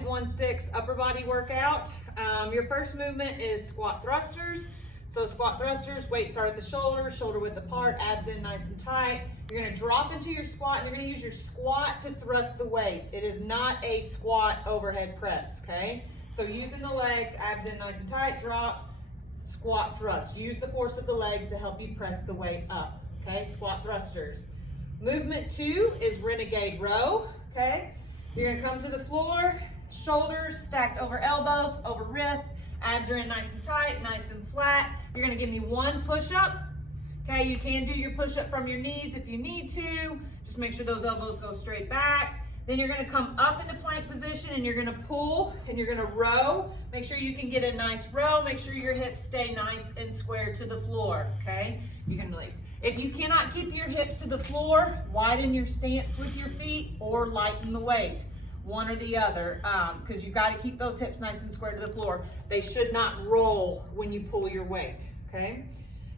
9.16 upper body workout. Your first movement is squat thrusters. So squat thrusters, weight start at the shoulder width apart, abs in nice and tight. You're gonna drop into your squat and you're gonna use your squat to thrust the weights. It is not a squat overhead press, okay? So using the legs, abs in nice and tight, drop, squat thrust. Use the force of the legs to help you press the weight up, okay? Squat thrusters. Movement 2 is renegade row, okay? You're gonna come to the floor, shoulders stacked over elbows, over wrist, abs are in nice and tight, nice and flat. You're gonna give me 1 push-up. Okay, you can do your push-up from your knees if you need to. Just make sure those elbows go straight back. Then you're gonna come up into plank position and you're gonna pull and you're gonna row. Make sure you can get a nice row. Make sure your hips stay nice and square to the floor, okay? You can release. If you cannot keep your hips to the floor, widen your stance with your feet or lighten the weight. One or the other, because you've got to keep those hips nice and square to the floor. They should not roll when you pull your weight, okay?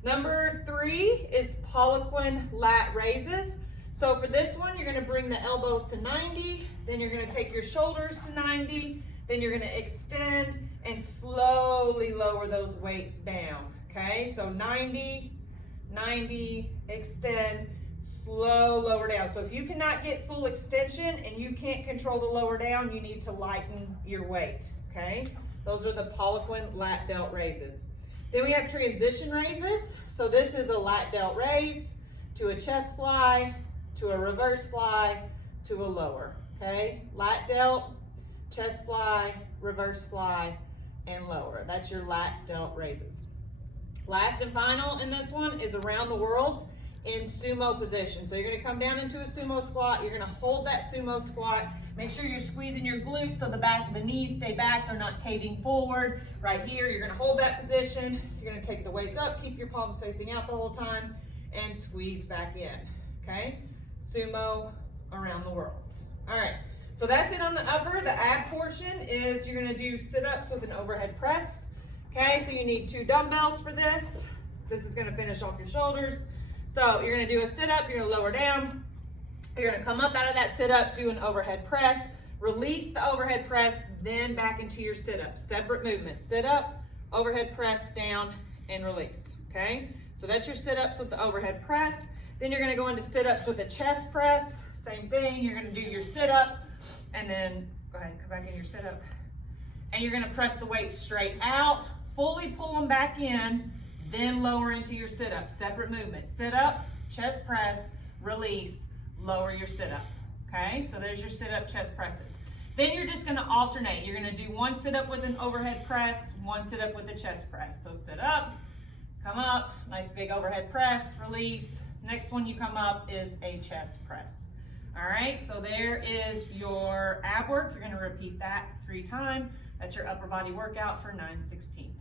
Number 3 is Poliquin lat raises. So for this one, you're gonna bring the elbows to 90, then you're gonna take your shoulders to 90, then you're gonna extend and slowly lower those weights down, okay? So 90, 90, extend, slow lower down. So if you cannot get full extension and you can't control the lower down, you need to lighten your weight, okay? Those are the Poliquin lat delt raises. Then we have transition raises. So this is a lat delt raise to a chest fly, to a reverse fly, to a lower, okay? Lat delt, chest fly, reverse fly, and lower. That's your lat delt raises. Last and final in this one is around the world in sumo position. So you're gonna come down into a sumo squat. You're gonna hold that sumo squat. Make sure you're squeezing your glutes so the back of the knees stay back. They're not caving forward. Right here, you're gonna hold that position. You're gonna take the weights up, keep your palms facing out the whole time, and squeeze back in, okay? Sumo around the worlds. All right, so that's it on the upper. The ab portion is you're gonna do sit-ups with an overhead press. Okay, so you need 2 dumbbells for this. This is gonna finish off your shoulders. So you're gonna do a sit-up, you're gonna lower down. You're gonna come up out of that sit-up, do an overhead press, release the overhead press, then back into your sit-up. Separate movements, sit-up, overhead press, down, and release, okay? So that's your sit-ups with the overhead press. Then you're gonna go into sit-ups with a chest press. Same thing, you're gonna do your sit-up, and then go ahead and come back in your sit-up. And you're gonna press the weight straight out, fully pull them back in, then lower into your sit-up. Separate movements, sit-up, chest press, release, lower your sit-up, okay? So there's your sit-up chest presses. Then you're just gonna alternate. You're gonna do 1 sit-up with an overhead press, 1 sit-up with a chest press. So sit up, come up, nice big overhead press, release. Next one you come up is a chest press. All right, so there is your ab work. You're gonna repeat that 3 times. That's your upper body workout for 916.